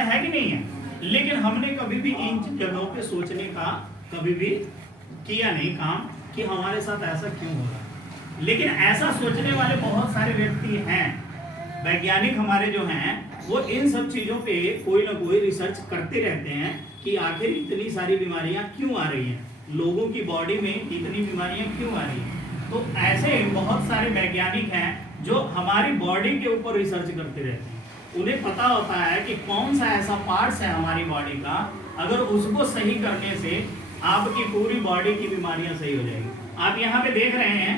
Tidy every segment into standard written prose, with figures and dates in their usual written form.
है कि नहीं है? लेकिन हमने कभी भी इन जगहों पे सोचने का कभी भी किया नहीं काम कि हमारे साथ ऐसा क्यों हो रहा है। लेकिन ऐसा सोचने वाले बहुत सारे व्यक्ति हैं, वैज्ञानिक हमारे जो हैं वो इन सब चीजों पे कोई ना कोई रिसर्च करते रहते हैं कि आखिर इतनी सारी बीमारियां क्यों आ रही हैं, लोगों की बॉडी में इतनी बीमारियां क्यों आ रही हैं। तो ऐसे बहुत सारे वैज्ञानिक हैं जो हमारी बॉडी के ऊपर रिसर्च करते रहते हैं। उन्हें पता होता है कि कौन सा ऐसा पार्ट्स है हमारी बॉडी का, अगर उसको सही करने से आपकी पूरी बॉडी की बीमारियां सही हो जाएगी। आप यहाँ पे देख रहे हैं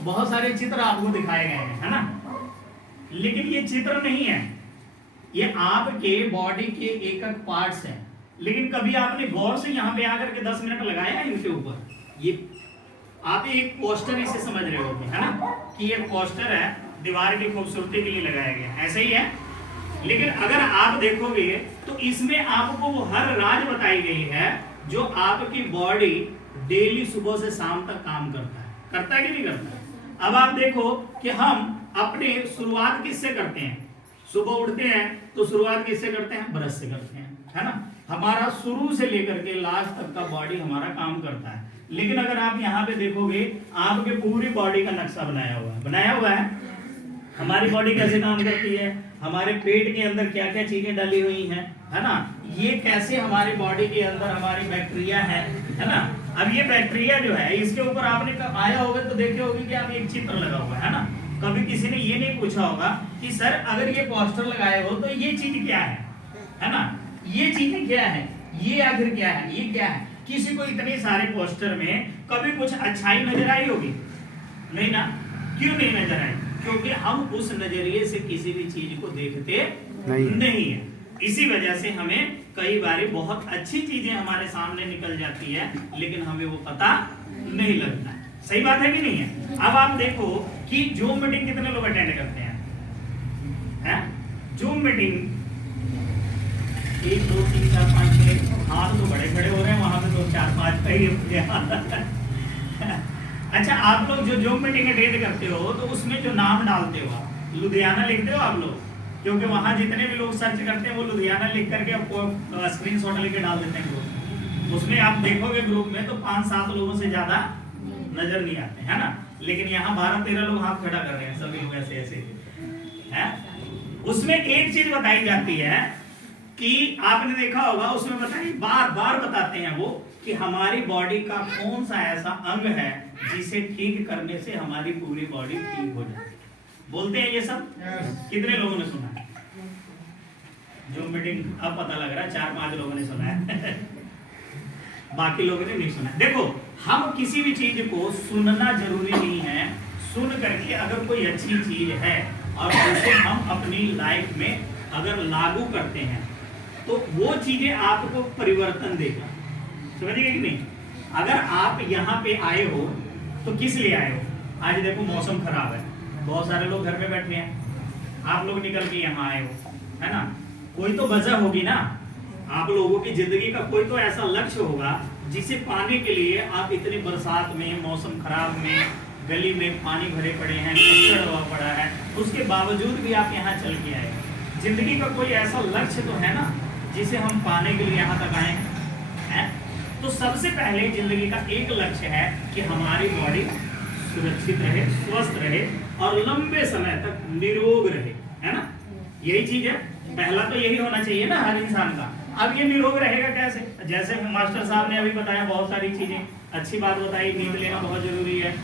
बहुत सारे चित्र आपको दिखाए गए हैं, है ना? लेकिन ये चित्र नहीं है, ये आपके बॉडी के एक एक पार्ट्स हैं। लेकिन कभी आपने गौर से यहाँ पे आकर के 10 मिनट लगाया इनके ऊपर? ये आप एक पोस्टर इसे समझ रहे होगे, है ना, कि ये पोस्टर है, दीवार की खूबसूरती के लिए लगाया गया, ऐसे ही है। लेकिन अगर आप देखोगे तो इसमें आपको वो हर राज बताई गई है जो आपकी बॉडी डेली सुबह से शाम तक काम करता है कि नहीं करता है? अब आप देखो कि हम अपने शुरुआत किससे करते हैं? सुबह उठते हैं तो शुरुआत किससे करते हैं? ब्रश से करते हैं, है ना? हमारा शुरू से लेकर के लास्ट तक का बॉडी हमारा काम करता है। लेकिन अगर आप यहाँ पे देखोगे आपके पूरी बॉडी का नक्शा बनाया हुआ है। हमारी बॉडी कैसे काम करती है, हमारे पेट के अंदर क्या क्या चीजें डाली हुई हैं, है ना? ये कैसे हमारी बॉडी के अंदर हमारी बैक्टीरिया है ना? अब ये बैक्टीरिया जो है इसके ऊपर आपने आया होगा तो देखे होगे कि आप एक चित्र लगा हुआ है ना? कभी किसी ने ये नहीं पूछा होगा कि सर अगर ये पोस्टर लगाए हो तो ये चीज क्या है ना? ये चीजें क्या है, ये आखिर क्या है, ये क्या है? किसी को इतने सारे पोस्टर में कभी कुछ अच्छाई नजर आई होगी? नहीं ना? क्यों नहीं नजर आई? क्योंकि हम उस नजरिए से किसी भी चीज को देखते नहीं है। इसी वजह से हमें कई बार बहुत अच्छी चीजें हमारे सामने निकल जाती है लेकिन हमें वो पता नहीं लगता। सही बात है कि नहीं है? अब आप देखो कि जूम मीटिंग कितने लोग अटेंड करते हैं? जूम मीटिंग 1 2 3 4 5 6 हाथ तो बड़े खड़े हो रहे हैं, वहां पे तो 4 5 का ही अच्छा, आप लोग जो जूम मीटिंग अटेंड करते हो तो उसमें जो नाम डालते हो आप लुधियाना लिखते हो आप लोग, क्योंकि वहां जितने भी लोग सर्च करते हैं वो लुधियाना लिख करके आपको स्क्रीनशॉट लेके डाल देते हैं ग्रुप। उसमें आप देखोगे ग्रुप में तो 5-7 लोगों से ज्यादा नजर नहीं आते, है ना? लेकिन यहाँ 12-13 लोग हाथ खड़ा कर रहे हैं, सभी लोग ऐसे ऐसे है। उसमें एक चीज बताई जाती है कि आपने देखा होगा, उसमें बताइए बार बार बताते हैं वो कि हमारी बॉडी का कौन सा ऐसा अंग है जिसे ठीक करने से हमारी पूरी बॉडी ठीक हो जाए। बोलते हैं ये सब? कितने लोगों ने सुना है? जो मीटिंग अब पता लग रहा है 4-5 लोगों ने सुना है बाकी लोगों ने नहीं सुना। देखो, हम किसी भी चीज को सुनना जरूरी नहीं है, सुन करके अगर कोई अच्छी चीज है और उसे हम अपनी लाइफ में अगर लागू करते हैं तो वो चीजें आपको परिवर्तन देगा। समझिए कि नहीं? अगर आप यहाँ पे आए हो तो किस लिए आए हो? आज देखो मौसम खराब है, बहुत सारे लोग घर में बैठे हैं, आप लोग निकल के यहाँ आए हो, है ना? कोई तो वजह होगी ना। आप लोगों की जिंदगी का कोई तो ऐसा लक्ष्य होगा जिसे पाने के लिए आप इतनी बरसात में, मौसम खराब में, गली में पानी भरे पड़े हैं, कीचड़ हुआ पड़ा है, उसके बावजूद भी आप यहाँ चल के आए। जिंदगी का कोई ऐसा लक्ष्य तो है ना जिसे हम पाने के लिए यहाँ तक आए हैं। तो सबसे पहले जिंदगी का एक लक्ष्य है कि हमारी बॉडी सुरक्षित रहे, स्वस्थ रहे और लंबे समय तक निरोग रहे, है ना? यही चीज है, पहला तो यही होना चाहिए ना हर इंसान का। अब ये निरोग रहेगा कैसे? जैसे मास्टर साहब ने अभी बताया, बहुत सारी चीजें अच्छी बात बताई, नींद लेना बहुत जरूरी है,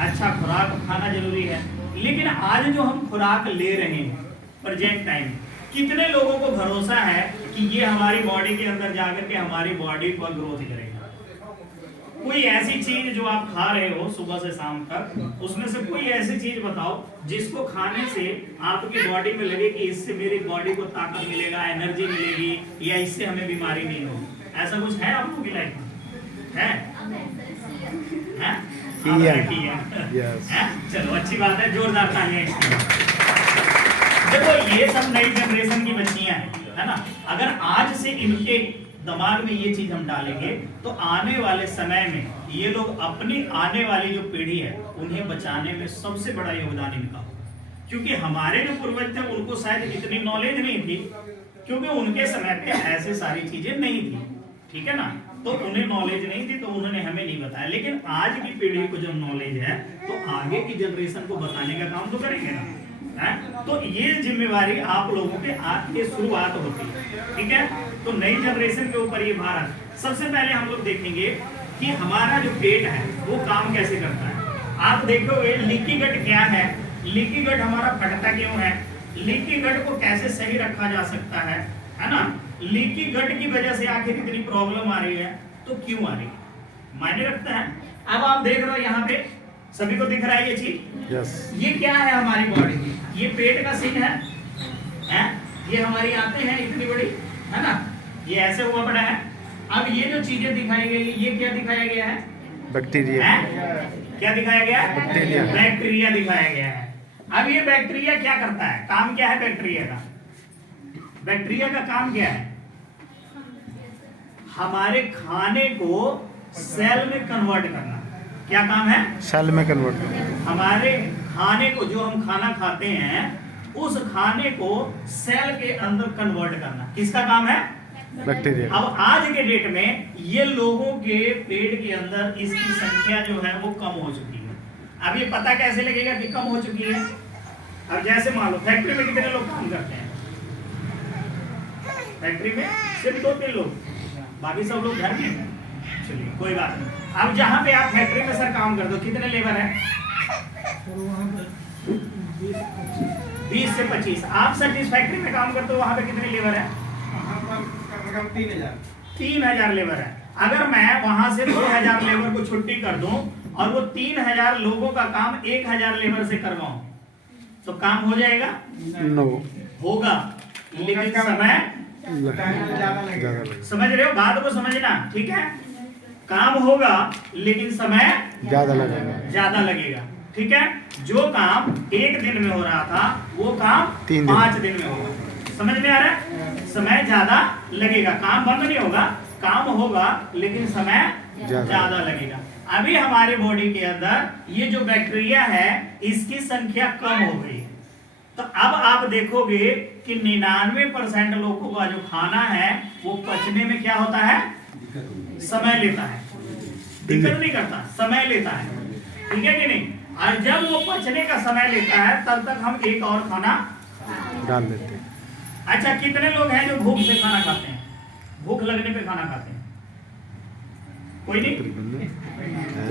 अच्छा खुराक खाना जरूरी है। लेकिन आज जो हम खुराक ले रहे हैं प्रेजेंट टाइम, कितने लोगों को भरोसा है कि ये हमारी बॉडी के अंदर जाकर के हमारी बॉडी को ग्रोथ करेगा? कोई ऐसी चीज जो आप खा रहे हो सुबह से शाम तक, उसमें से कोई ऐसी चीज बताओ जिसको खाने से आपकी बॉडी में लगे कि इससे मेरी बॉडी को ताकत मिलेगा, एनर्जी मिलेगी, या इससे हमें बीमारी नहीं होगी। ऐसा कुछ है आप लोगों की लाइफ में? है? चलो अच्छी बात है, जोरदार तालियां। देखो ये सब नई जनरेशन की बच्चियां हैं, है ना? अगर आज से इनके दिमाग में ये चीज हम डालेंगे तो आने वाले समय में ये लोग अपनी आने वाली जो पीढ़ी है उन्हें बचाने में सबसे बड़ा योगदान इनका होगा। क्योंकि हमारे जो पूर्वज थे उनको शायद इतनी नॉलेज नहीं थी, क्योंकि उनके समय पे ऐसे सारी चीजें नहीं थी, ठीक है ना, तो उन्हें नॉलेज नहीं थी, तो उन्होंने हमें नहीं बताया। लेकिन आज की पीढ़ी को जब नॉलेज है तो आगे की जनरेशन को बताने का काम तो करेंगे ना, है? तो ये जिम्मेवारी आप लोगों के आज के शुरुआत होती है, ठीक है। तो नई जनरेशन के ऊपर ये भार है। सबसे पहले हम लोग देखेंगे कि हमारा जो पेट है वो काम कैसे करता है। आप देखोगे लीकी गट क्या है, लीकी गट हमारा फटता क्यों है, लीकी गट को कैसे सही रखा जा सकता है ना। लीकी गट की वजह से आखिर इतनी प्रॉब्लम आ रही है तो क्यों आ रही है, मायने रखता है। अब आप देख रहे हो यहाँ पे सभी को दिख रहा है ये चीज, यस। ये क्या है हमारी बॉडी की, ये पेट का सीन है, ये हमारी आंतें हैं इतनी बड़ी, है ना, ये ऐसे हुआ पड़ा है। अब ये जो चीजें दिखाई गई ये क्या दिखाया गया है, बैक्टीरिया। क्या दिखाया गया है, बैक्टीरिया। बैक्टीरिया दिखाया गया है। अब ये बैक्टीरिया क्या करता है, काम क्या है बैक्टीरिया का, बैक्टीरिया का काम क्या है, हमारे खाने को सेल में कन्वर्ट करना। क्या काम है, सेल में कन्वर्ट करना। हमारे खाने को, जो हम खाना खाते हैं उस खाने को सेल के अंदर कन्वर्ट करना, किसका काम है, बैक्टीरिया। अब आज के डेट में ये लोगों के पेट के अंदर इसकी संख्या जो है वो कम हो चुकी है। अब ये पता कैसे लगेगा कि कम हो चुकी है, अब जैसे मान लो फैक्ट्री में कितने लोग काम करते हैं, फैक्ट्री में सिर्फ 2-3 लोग, बाकी सब लोग घर में। चलिए कोई बात नहीं। अब जहां पे आप फैक्ट्री में सर काम करते हो कितने लेबर हैं, 20 से 25। आप सर जिस फैक्ट्री में काम करते हो वहां पे कितने लेबर हैं, 3000 लेबर है। अगर मैं वहां से 2000 लेबर को छुट्टी कर दूं और वो 3000 लोगों का काम 1000 लेबर से करवाऊं तो काम हो जाएगा, नो होगा, लेकिन समय ज्यादा समझ रहे हो बात को समझना, ठीक है। काम होगा लेकिन समय लगेगा। ज्यादा लगेगा, ठीक है। जो काम 1 दिन में हो रहा था वो काम 3 दिन। 5 दिन में होगा। समझ में आ रहा है, समय ज्यादा लगेगा, काम बंद नहीं होगा, काम होगा लेकिन समय ज्यादा लगेगा। अभी हमारे बॉडी के अंदर ये जो बैक्टीरिया है इसकी संख्या कम हो गई है। तो अब आप देखोगे कि 99% लोगों का जो खाना है वो पचने में क्या होता है, समय लेता है, दिक्कत नहीं करता, समय लेता है, ठीक है कि नहीं। और जब वो पचने का समय लेता है तब तक हम एक और खाना डाल देते हैं। अच्छा, कितने लोग हैं जो भूख से खाना खाते हैं, भूख लगने पे खाना खाते हैं, कोई नहीं,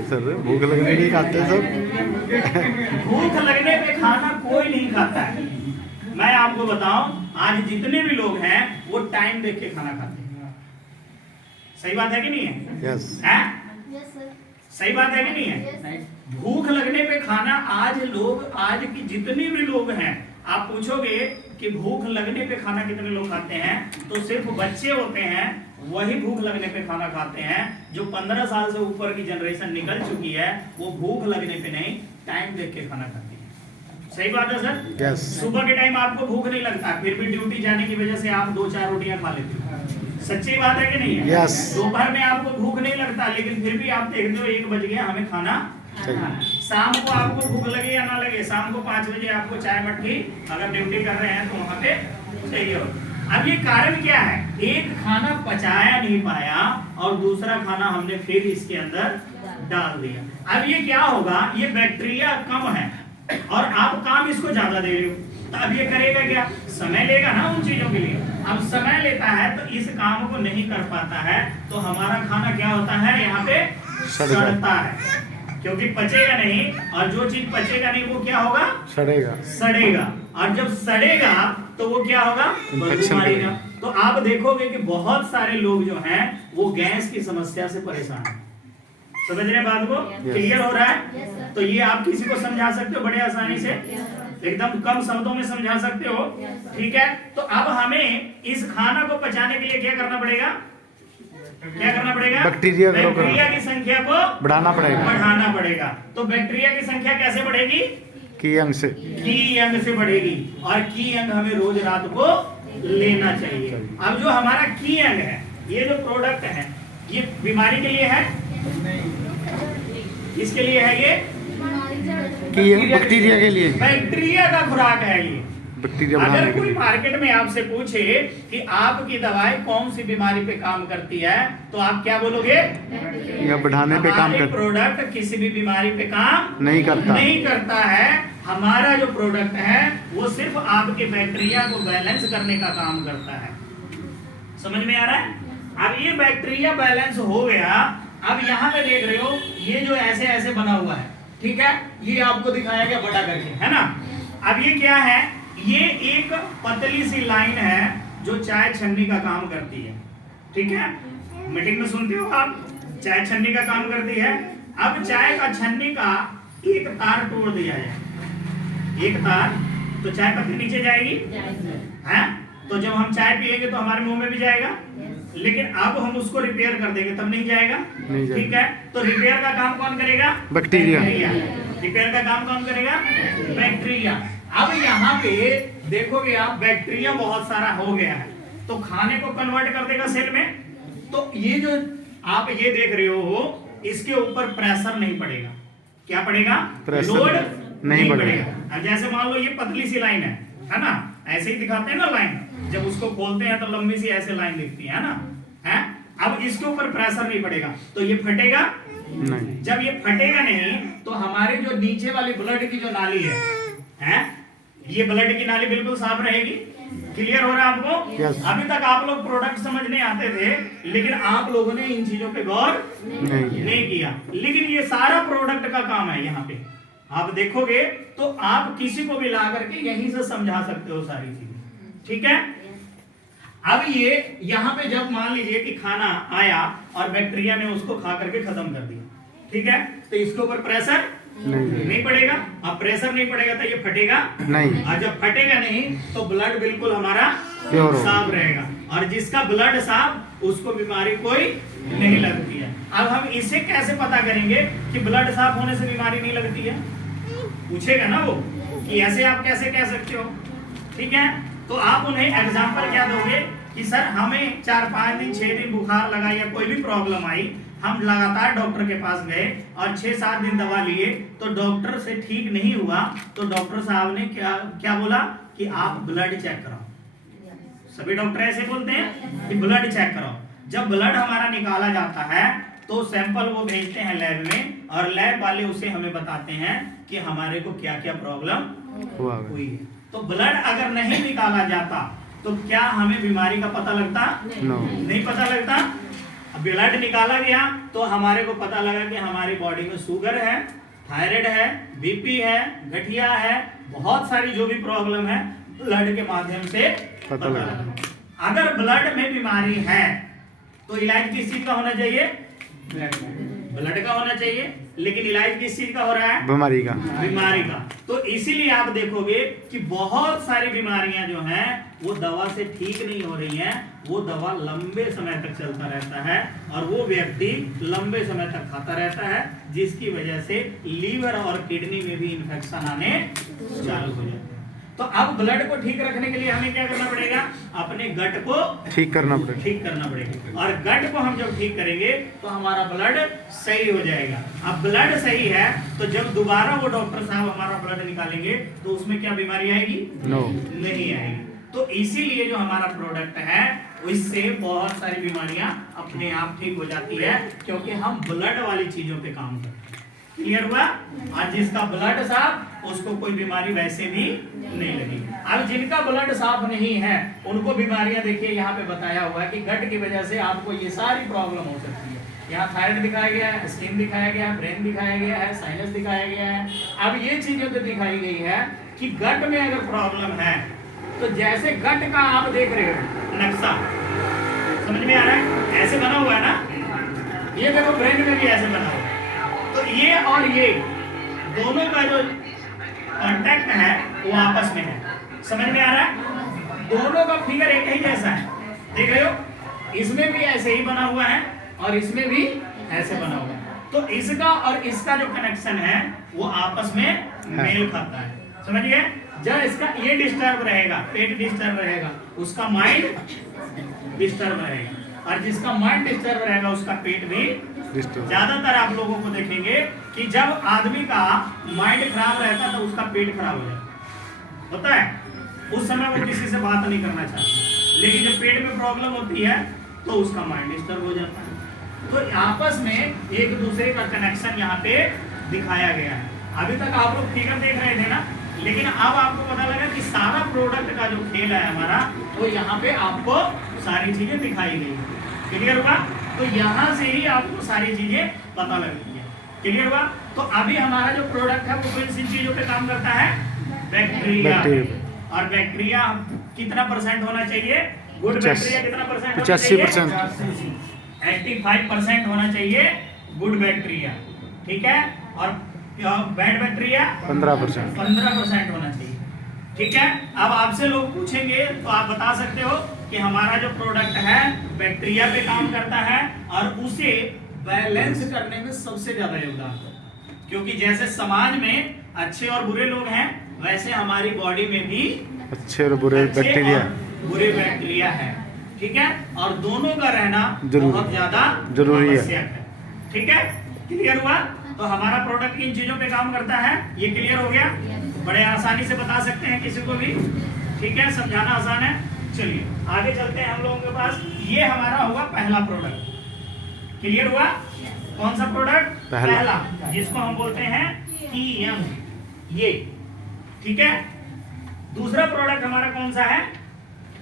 सर भूख लगने नहीं खाते सब। भूख लगने पे खाना कोई नहीं खाता है। मैं आपको बताऊं आज जितने भी लोग हैं वो टाइम देख के खाना खाते हैं, सही बात है कि नहीं है, यस। है? सही बात है कि नहीं है। भूख लगने पे खाना आज लोग, आज की जितने भी लोग हैं आप पूछोगे कि भूख लगने पे खाना कितने लोग खाते हैं तो सिर्फ बच्चे होते हैं वही भूख लगने पे खाना खाते हैं। जो 15 साल से ऊपर की जनरेशन निकल चुकी है वो भूख लगने पे नहीं, टाइम देख के खाना खाती है। सही बात है सर, यस। सुबह के टाइम आपको भूख नहीं लगता फिर भी ड्यूटी जाने की वजह से आप 2-4 रोटियां खा लेते हो, सच्ची बात है कि नहीं है। यस। दोपहर में आपको भूख नहीं लगता लेकिन फिर भी आप देखते हो 1 बज गया हमें खाना खाना है। शाम को आपको भूख लगे या ना लगे, शाम को 5 बजे आपको चाय मट्ठी अगर ड्यूटी कर रहे हैं तो वहां पे चाहिए हो। अब ये कारण क्या है, एक खाना पचाया नहीं पाया और दूसरा खाना हमने फिर इसके अंदर डाल दिया। अब ये क्या होगा, ये बैक्टीरिया कम है और आप काम इसको ज्यादा दे रहे हो तो अब ये करेगा क्या, समय लेगा ना उन चीजों के लिए। अब समय लेता है तो इस काम को नहीं कर पाता है तो हमारा खाना क्या होता है, यहाँ पे सड़ता है क्योंकि पचेगा नहीं, और जो चीज पचेगा नहीं वो क्या होगा, सड़ेगा। और जब सड़ेगा तो वो क्या होगा, बदबू मारेगा। तो आप देखोगे कि बहुत सारे लोग जो हैं वो गैस की समस्या से परेशान हैं। समझ रहे हैं बात को, क्लियर हो रहा है। तो ये आप किसी को समझा सकते हो बड़े आसानी से, एकदम कम शब्दों में समझा सकते हो, ठीक है। तो अब हमें इस खाना को पचाने के लिए क्या करना पड़ेगा, बैक्टीरिया की संख्या को बढ़ाना पड़ेगा। तो बैक्टीरिया की संख्या कैसे बढ़ेगी, की अंग से बढ़ेगी, और की अंग हमें रोज रात को लेना चाहिए। अब जो हमारा की अंग है, ये जो प्रोडक्ट है ये बीमारी के लिए है, इसके लिए है, ये बैक्टीरिया के लिए, बैक्टीरिया का खुराक है ये, बैक्टीरिया अगर बढ़ाने के कोई लिए। मार्केट में आपसे पूछे कि आपकी दवाई कौन सी बीमारी पे काम करती है, तो आप क्या बोलोगे? या बढ़ाने पे काम कर प्रोडक्ट किसी भी बीमारी पे काम नहीं करता। नहीं करता है। हमारा जो प्रोडक्ट है वो सिर्फ आपके बैक्टीरिया को बैलेंस करने का काम करता है। समझ में आ रहा है? अब ये बैक्टीरिया बैलेंस हो गया। अब यहाँ पे देख रहे हो ये जो ऐसे ऐसे बना हुआ है, ठीक है, ये आपको दिखाया गया बड़ा करके, है ना। अब ये क्या है? ये एक पतली सी लाइन है जो चाय छन्नी का काम करती है, ठीक है। मीटिंग में सुनते हो आप, चाय छन्नी का काम करती है। अब चाय का छन्नी का एक तार तोड़ दिया जाए, एक तार, तो चाय पत्ती नीचे जाएगी, है? तो जब हम चाय पिएंगे तो हमारे मुंह में भी जाएगा, लेकिन अब हम उसको रिपेयर कर देंगे तब नहीं जाएगा, ठीक है। तो रिपेयर का काम कौन करेगा? बैक्टीरिया। रिपेयर का काम कौन करेगा? बैक्टीरिया। अब यहाँ पे देखोगे आप, बैक्टीरिया बहुत सारा हो गया है, तो खाने को कन्वर्ट कर देगा सेल में। तो ये जो आप ये देख रहे हो, इसके ऊपर प्रेशर नहीं पड़ेगा। क्या पड़ेगा? लोड नहीं पड़ेगा। अब जैसे मान लो ये पतली सी लाइन है ना, ऐसे ही दिखाते हैं ना लाइन, जब उसको खोलते हैं तो लंबी सी ऐसे लाइन दिखती है ना, है? अब इसके ऊपर प्रेशर नहीं पड़ेगा तो ये फटेगा नहीं। जब ये फटेगा नहीं तो हमारे जो नीचे वाली ब्लड की जो नाली है, ये ब्लड की नाली बिल्कुल साफ रहेगी। क्लियर हो रहा है आपको? Yes. अभी तक आप लोग प्रोडक्ट समझने आते थे, लेकिन आप लोगों ने इन चीजों पे गौर नहीं किया। लेकिन ये सारा प्रोडक्ट का काम है। यहाँ पे आप देखोगे तो आप किसी को भी ला करके यहीं से समझा सकते हो सारी चीजें, ठीक है। अब ये यहाँ पे जब मान लीजिए कि खाना आया और बैक्टीरिया ने उसको खा करके खत्म कर दिया, ठीक है, तो इसके ऊपर प्रेशर नहीं पड़ेगा। अब प्रेशर नहीं पड़ेगा तो ये फटेगा नहीं, और जब फटेगा नहीं तो ब्लड बिल्कुल हमारा साफ रहेगा, और जिसका ब्लड साफ उसको बीमारी कोई नहीं लगती है। अब हम इसे कैसे पता करेंगे कि ब्लड साफ होने से बीमारी नहीं लगती है? पूछेगा ना वो कि ऐसे आप कैसे कह सकते हो, ठीक है। तो आप उन्हें एग्जाम्पल क्या दोगे कि सर हमें 4-5 दिन 6 दिन बुखार लगा या कोई भी प्रॉब्लम आई, हम लगातार डॉक्टर के पास गए और 6-7 दिन दवा लिए तो डॉक्टर से ठीक नहीं हुआ, तो डॉक्टर साहब ने क्या बोला कि आप ब्लड चेक कराओ। सभी डॉक्टर ऐसे बोलते हैं कि ब्लड चेक कराओ। जब ब्लड हमारा निकाला जाता है तो सैंपल वो भेजते हैं लैब में, और लैब वाले उसे हमें बताते हैं कि हमारे को क्या क्या प्रॉब्लम हुई है। तो ब्लड अगर नहीं निकाला जाता तो क्या हमें बीमारी का पता लगता? नहीं पता लगता। ब्लड निकाला गया तो हमारे को पता लगा कि हमारी बॉडी में शुगर है, थायराइड है, बीपी है, गठिया है, बहुत सारी जो भी प्रॉब्लम है ब्लड के माध्यम से पता लगा। अगर ब्लड में बीमारी है तो इलाज किस चीज का होना चाहिए? ब्लड का होना चाहिए। लेकिन इलाज किस चीज का हो रहा है? बीमारी का। तो इसीलिए आप देखोगे कि बहुत सारी बीमारियां जो हैं वो दवा से ठीक नहीं हो रही हैं। वो दवा लंबे समय तक चलता रहता है और वो व्यक्ति लंबे समय तक खाता रहता है, जिसकी वजह से लीवर और किडनी में भी इंफेक्शन आने चालू हो जाते हैं। तो अब ब्लड को ठीक रखने के लिए हमें क्या करना पड़ेगा? अपने गट को ठीक करना पड़ेगा। और गट को हम जब ठीक करेंगे तो हमारा ब्लड सही हो जाएगा। अब ब्लड सही है तो जब दोबारा वो डॉक्टर साहब हमारा ब्लड निकालेंगे तो उसमें क्या बीमारी आएगी? नहीं आएगी। तो इसीलिए जो हमारा प्रोडक्ट है इससे बहुत सारी बीमारियां अपने आप ठीक हो जाती है, क्योंकि हम ब्लड वाली चीजों पे काम करते हैं। क्लियर हुआ? और जिसका ब्लड साफ उसको कोई बीमारी वैसे भी नहीं लगी। अब जिनका ब्लड साफ नहीं है उनको बीमारियां देखिए यहाँ पे बताया हुआ है कि गट की वजह से आपको ये सारी प्रॉब्लम हो सकती है। यहाँ थायराइड दिखाया गया है, स्किन दिखाया गया है, ब्रेन दिखाया गया है, साइनस दिखाया गया है। अब ये चीजें तो दिखाई गई है कि गट में अगर प्रॉब्लम है तो जैसे गट का आप देख रहे हो नक्शा, समझ में आ रहा है? ऐसे बना हुआ है ना, ये देखो ब्रेन में भी ऐसे बना हुआ है। तो ये और ये दोनों का जो कांटेक्ट है वो आपस में है। समझ में आ रहा है? दोनों का फिगर एक ही जैसा है, देख रहे हो? इसमें भी ऐसे ही बना हुआ है और इसमें भी ऐसे बना हुआ है। तो इसका और इसका जो कनेक्शन है वो आपस में मेल खाता है। समझिए? जब इसका ये डिस्टर्ब रहेगा, पेट डिस्टर्ब रहेगा, उसका माइंड डिस्टर्ब रहेगा, और जिसका माइंड डिस्टर्ब रहेगा उसका पेट भी। ज्यादातर आप लोगों को देखेंगे कि जब आदमी का माइंड खराब रहता है तो उसका पेट खराब हो जाता होता है। उस समय वो किसी से बात नहीं करना चाहता, लेकिन जब पेट में प्रॉब्लम होती है तो उसका माइंड डिस्टर्ब हो जाता है। तो आपस में एक दूसरे का कनेक्शन यहाँ पे दिखाया गया है। अभी तक आप लोग फिगर देख रहे थे ना, लेकिन अब आपको पता लगा कि सारा प्रोडक्ट का जो खेल है हमारा, तो यहाँ पे आपको सारी चीजें दिखाई गई। क्लियर हुआ? तो यहाँ से ही आपको सारी चीजें पता लगती है। क्लियर हुआ? तो अभी हमारा जो प्रोडक्ट है वो कौन सी चीजों पे काम करता है? बैक्टीरिया। और बैक्टीरिया कितना परसेंट होना चाहिए? गुड बैक्टीरिया कितना परसेंट? 85%। 85% होना चाहिए गुड बैक्टीरिया, ठीक है। और बैड बैक्टीरिया 15%। 15% होना चाहिए, ठीक है। अब आपसे लोग पूछेंगे तो आप बता सकते हो कि हमारा जो प्रोडक्ट है बैक्टीरिया पे काम करता है और उसे बैलेंस करने में सबसे ज्यादा योगदान है। क्योंकि जैसे समाज में अच्छे और बुरे लोग हैं, वैसे हमारी बॉडी में भी अच्छे और बुरे बैक्टीरिया, बुरे बैक्टीरिया है, ठीक है। और दोनों का रहना बहुत ज्यादा जरूरी है, ठीक है। क्लियर हुआ? तो हमारा प्रोडक्ट इन चीजों पे काम करता है। ये क्लियर हो गया? बड़े आसानी से बता सकते हैं किसी को भी, ठीक है, समझाना आसान है। चलिए आगे चलते हैं हम लोगों के पास। ये हमारा होगा पहला प्रोडक्ट। क्लियर हुआ? कौन सा प्रोडक्ट? पहला, जिसको हम बोलते हैं टीएम, ये, ठीक है। दूसरा प्रोडक्ट हमारा कौन सा है?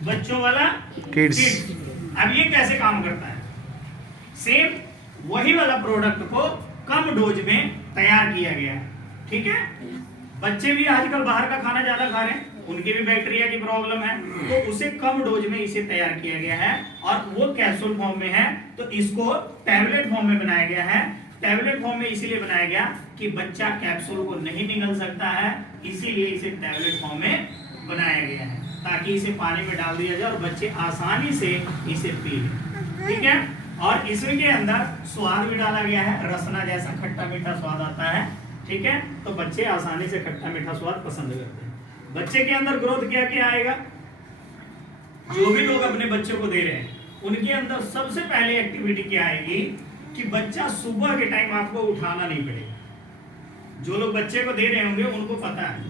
बच्चों वाला किड्स। अब ये कैसे काम करता है? सेम वही वाला प्रोडक्ट को कम डोज में तैयार किया गया है, ठीक है। बच्चे भी आजकल बाहर का खाना ज्यादा खा रहे हैं, उनकी भी बैक्टीरिया की प्रॉब्लम है, तो उसे कम डोज में इसे तैयार किया गया है और वो कैप्सूल फॉर्म में है, तो इसको टैबलेट फॉर्म में बनाया गया है। टैबलेट फॉर्म में इसीलिए बनाया गया कि बच्चा कैप्सूल को नहीं निगल सकता है, इसीलिए इसे टैबलेट फॉर्म में बनाया गया है, ताकि इसे पानी में डाल दिया जाए और बच्चे आसानी से इसे पी लें, ठीक है। और इसके अंदर स्वाद भी डाला गया है, रसना जैसा खट्टा मीठा स्वाद आता है, ठीक है। तो बच्चे आसानी से खट्टा मीठा स्वाद पसंद करते हैं। बच्चे के अंदर ग्रोथ क्या क्या आएगा? जो भी लोग अपने बच्चे को दे रहे हैं, उनके अंदर सबसे पहले एक्टिविटी क्या आएगी कि बच्चा सुबह के टाइम आपको उठाना नहीं पड़ेगा। जो लोग बच्चे को दे रहे होंगे उनको पता है,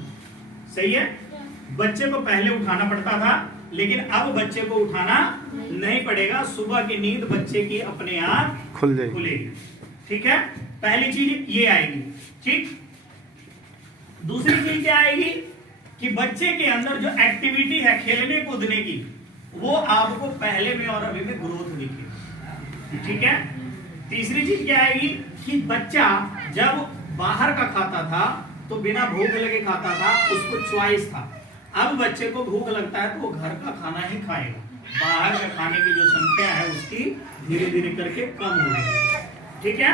सही है। बच्चे को पहले उठाना पड़ता था, लेकिन अब बच्चे को उठाना नहीं पड़ेगा। सुबह की नींद बच्चे की अपने आप खुलेगी, ठीक है। पहली चीज ये आएगी, ठीक। दूसरी चीज क्या आएगी कि बच्चे के अंदर जो एक्टिविटी है खेलने कूदने की, वो आपको पहले में और अभी में ग्रोथ दिखेगी, ठीक है। तीसरी चीज क्या आएगी कि बच्चा जब बाहर का खाता था तो बिना भूख लगे खाता था, उसको चॉइस था। अब बच्चे को भूख लगता है तो वो घर का खाना ही खाएगा, बाहर का खाने की जो संख्या है उसकी धीरे धीरे करके कम हो जाएगी, ठीक है।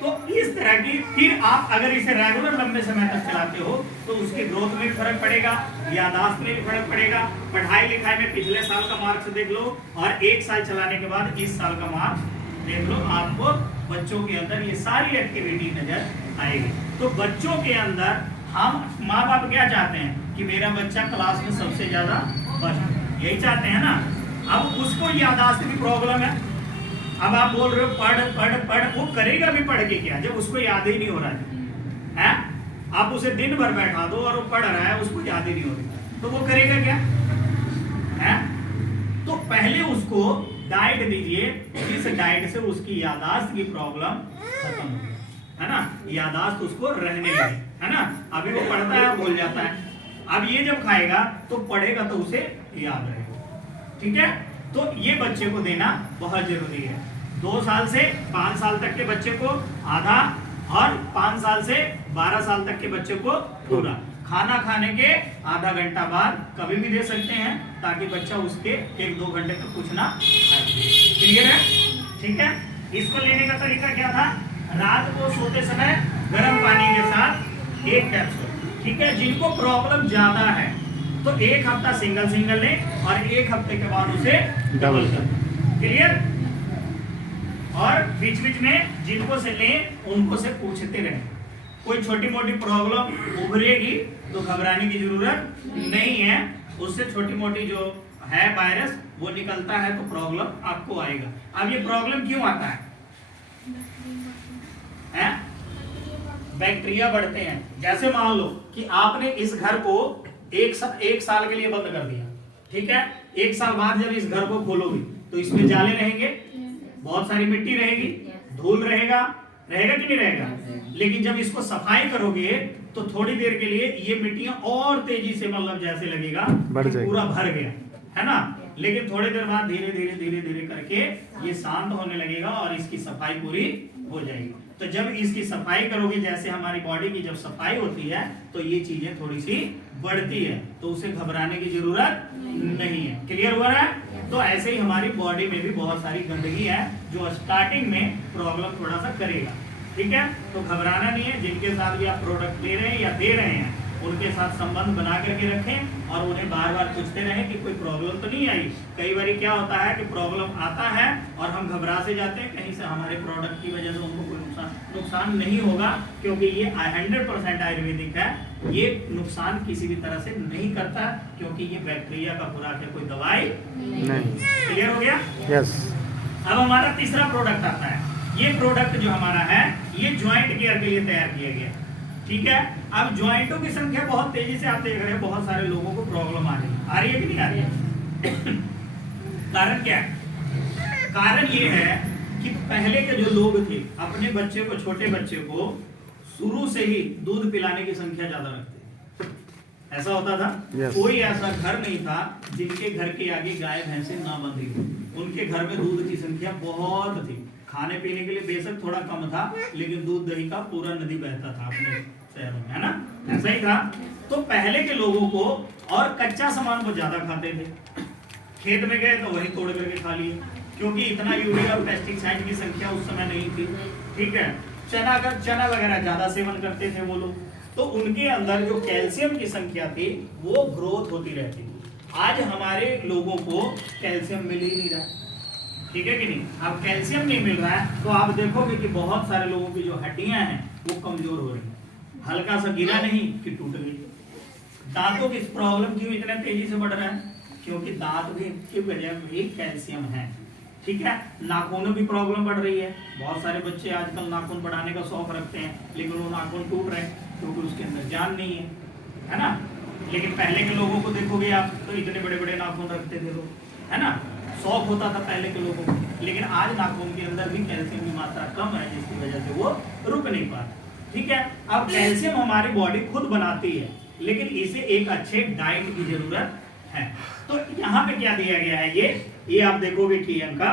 तो इस तरह की फिर आप अगर इसे रेगुलर लंबे समय तक चलाते हो तो उसके ग्रोथ में फर्क पड़ेगा, याददाश्त में भी फर्क पड़ेगा, पढ़ाई लिखाई में पिछले साल का मार्क्स देख लो और 1 साल चलाने के बाद इस साल का मार्क्स देख लो, आपको बच्चों के अंदर ये सारी एक्टिविटी नजर आएगी। तो बच्चों के अंदर हम माँ बाप क्या चाहते हैं कि मेरा बच्चा क्लास में सबसे ज्यादा फर्स्ट, यही चाहते हैं ना। अब उसको याददाश्त की प्रॉब्लम है। अब आप बोल रहे हो पढ़ पढ़ पढ़, वो करेगा भी पढ़ के क्या जब उसको याद ही नहीं हो रहा है। आप उसे दिन भर बैठा दो और वो पढ़ रहा है, उसको याद ही नहीं हो रहा, तो वो करेगा क्या है? तो पहले उसको डाइट दीजिए, इस डाइट से उसकी याददाश्त की प्रॉब्लम खत्म हो, है ना। याददाश्त उसको रहने लगे, है ना। अभी वो पढ़ता है भूल जाता है, अब ये जब खाएगा तो पढ़ेगा तो उसे याद रहेगा, ठीक है। तो ये बच्चे को देना बहुत जरूरी है। 2 साल से 5 साल तक के बच्चे को आधा और 5 साल से 12 साल तक के बच्चे को पूरा। खाना खाने के आधा घंटा बाद कभी भी दे सकते हैं, ताकि बच्चा उसके 1-2 घंटे तक कुछ ना खाए। क्लियर है? ठीक है। इसको लेने का तरीका क्या था? रात को सोते समय गर्म पानी के साथ 1 कैप्सूल, ठीक है। जिनको प्रॉब्लम ज्यादा है तो 1 हफ्ता सिंगल सिंगल ले और 1 हफ्ते के बाद उसे डबल कर। क्लियर? और बीच बीच में जिनको से ले उनको से पूछते रहे। कोई छोटी मोटी प्रॉब्लम उभरेगी तो घबराने की जरूरत नहीं है, उससे छोटी मोटी जो है वायरस वो निकलता है तो प्रॉब्लम आपको आएगा। अब ये प्रॉब्लम क्यों आता है? बैक्टीरिया बढ़ते हैं। जैसे मान लो कि आपने इस घर को एक साल के लिए बंद कर दिया, ठीक है। 1 साल बाद जब इस घर को खोलोगे तो इसमें जाले रहेंगे, बहुत सारी मिट्टी रहेगी, धूल रहेगा कि नहीं रहेगा। लेकिन जब इसको सफाई करोगे तो थोड़ी देर के लिए ये मिट्टियां और तेजी से, मतलब जैसे लगेगा पूरा भर गया, है ना। लेकिन थोड़ी देर बाद धीरे धीरे धीरे धीरे करके ये शांत होने लगेगा और इसकी सफाई पूरी हो जाएगी। तो जब इसकी सफाई करोगे, जैसे हमारी बॉडी की जब सफाई होती है तो ये चीजें थोड़ी सी बढ़ती है, तो उसे घबराने की जरूरत नहीं है। क्लियर हुआ है? तो ऐसे ही हमारी बॉडी में भी बहुत सारी गंदगी है जो स्टार्टिंग में प्रॉब्लम थोड़ा सा करेगा, ठीक है। तो घबराना नहीं है। जिनके साथ भी आप प्रोडक्ट ले रहे हैं या दे रहे हैं उनके साथ संबंध बना करके रखें और उन्हें बार बार पूछते रहें कि कोई प्रॉब्लम तो नहीं आई। कई बार क्या होता है कि प्रॉब्लम आता है और हम घबरा से जाते हैं, कहीं से हमारे प्रोडक्ट की वजह से उनको कोई नुकसान नहीं होगा, क्योंकि ये 100% आयुर्वेदिक है। ये नुकसान किसी भी तरह से नहीं करता, क्योंकि ये बैक्टीरिया का खुराक है, कोई दवाई नहीं। क्लियर हो गया? यस। अब हमारा तीसरा प्रोडक्ट आता है। ये प्रोडक्ट जो हमारा है ये ज्वाइंट केयर के लिए तैयार किया गया, ठीक है। अब ज्वाइंटों की संख्या बहुत तेजी से आप देख रहे हैं, बहुत सारे लोगों को प्रॉब्लम आ रही है कि नहीं आ रही है? कारण क्या है? कारण ये है कि पहले के जो लोग थे अपने बच्चे को, छोटे बच्चे को शुरू से ही दूध पिलाने की संख्या ज्यादा रखते, ऐसा होता था। कोई ऐसा घर नहीं था जिनके घर के आगे गाय भैंसे ना बंधी थी, उनके घर में दूध की संख्या बहुत थी। खाने पीने के लिए बेशक थोड़ा कम था, लेकिन दूध दही का पूरा नदी बहता था अपने शहरों में, है ना, ऐसा ही था। तो पहले के लोगों को, और कच्चा सामान को ज्यादा खाते थे, खेत में गए तो वही तोड़ करके खा लिए, क्योंकि इतना यूरिया और पेस्टिसाइड की संख्या उस समय नहीं थी, ठीक है। चना वगैरह ज्यादा सेवन करते थे वो लोग, तो उनके अंदर जो कैल्शियम की संख्या थी वो ग्रोथ होती रहती थी। आज हमारे लोगों को कैल्शियम मिल ही नहीं रहा, ठीक है कि नहीं। अब कैल्शियम नहीं मिल रहा है तो आप देखोगे कि बहुत सारे लोगों की जो हड्डियां हैं वो कमजोर हो रही हैं, हल्का सा गिरा नहीं कि टूट गई। दांतों की प्रॉब्लम क्यों इतना तेजी से बढ़ रहा है? क्योंकि दांत भी की वजह भी कैल्शियम है, ठीक है। नाखूनों की प्रॉब्लम बढ़ रही है, बहुत सारे बच्चे आजकल नाखून बढ़ाने का शौक रखते हैं, लेकिन वो नाखून टूट रहे हैं क्योंकि उसके अंदर जान नहीं है ना। लेकिन पहले के लोगों को देखोगे आप तो इतने बड़े बड़े नाखून रखते थे लोग, है ना, शौक होता था पहले के लोगों को। लेकिन आज नाखून के अंदर भी कैल्शियम की मात्रा कम है, जिसकी वजह से वो रुक नहीं पाता, ठीक है। अब कैल्शियम हमारी बॉडी खुद बनाती है, लेकिन इसे एक अच्छे डाइट की जरूरत है। तो यहाँ पे क्या दिया गया है, ये आप देखोगे कीयंग का,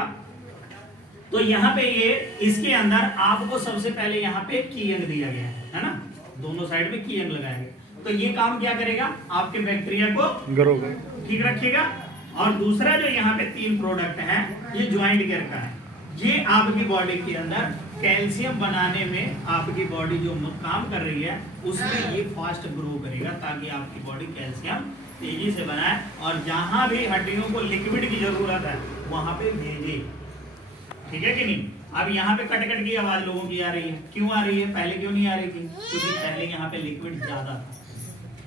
तो यहाँ पे ये इसके अंदर आपको सबसे पहले यहाँ पे कीयंग दिया गया है ना, दोनों साइड में कीयंग लगाया गया। तो ये काम क्या करेगा? आपके बैक्टीरिया को ठीक रखेगा। और दूसरा जो यहाँ पे 3 प्रोडक्ट हैं, ये ज्वाइंट केयर का है। ये आपकी बॉडी के अंदर कैल्शियम बनाने में आपकी बॉडी जो काम कर रही है उसमें ये फास्ट ग्रो करेगा, ताकि आपकी बॉडी कैल्शियम तेजी से बनाए और जहां भी हड्डियों को लिक्विड की जरूरत है वहां पे भेजे, ठीक है कि नहीं। अब यहाँ पे कट कट की आवाज लोगों की आ रही है, क्यों आ रही है? पहले क्यों नहीं आ रही थी? क्योंकि पहले यहाँ पे लिक्विड ज्यादा था,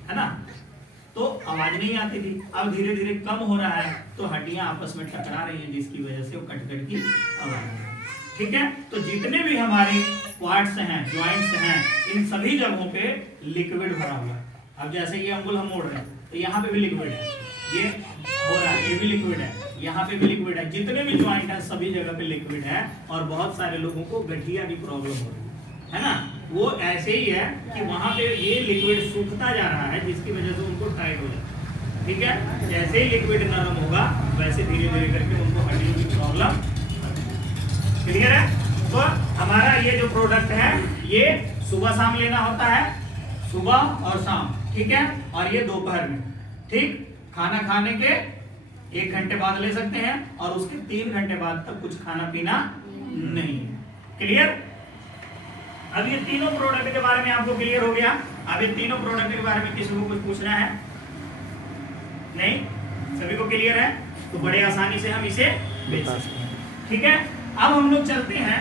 है ना, तो आवाज नहीं आती थी। अब धीरे धीरे कम हो रहा है तो हड्डियां आपस में टकरा रही हैं, जिसकी वजह से वो कट कट की आवाज आ रही है, ठीक है। तो जितने भी हमारे पार्ट्स हैं, जॉइंट्स हैं, इन सभी जगहों पे लिक्विड भरा हुआ है। अब जैसे ये अंगुल हम मोड़ रहे हैं तो यहाँ पे भी लिक्विड है, ये हो रहा है, ये भी लिक्विड है, यहाँ पे भी लिक्विड है, जितने भी ज्वाइंट है सभी जगह पे लिक्विड है। और बहुत सारे लोगों को गठिया की प्रॉब्लम हो रही है ना, वो ऐसे ही है कि वहां पे ये लिक्विड सूखता जा रहा है, जिसकी वजह से उनको टाइट हो जाता है, ठीक है। जैसे ही लिक्विड नरम होगा वैसे धीरे धीरे करके उनको हड्डियों की प्रॉब्लम, क्लियर है। तो हमारा ये जो प्रोडक्ट है ये सुबह शाम लेना होता है, सुबह और शाम, ठीक है। और ये दोपहर में, ठीक, खाना खाने के 1 घंटे बाद ले सकते हैं और उसके 3 घंटे बाद तक कुछ खाना पीना नहीं है, क्लियर। अब ये तीनों प्रोडक्ट के बारे में आपको क्लियर हो गया। अब ये तीनों प्रोडक्ट के बारे में किसी को कुछ पूछना है? नहीं, सभी को क्लियर है, तो बड़े आसानी से हम इसे बेच सकते हैं, ठीक है। अब हम लोग चलते हैं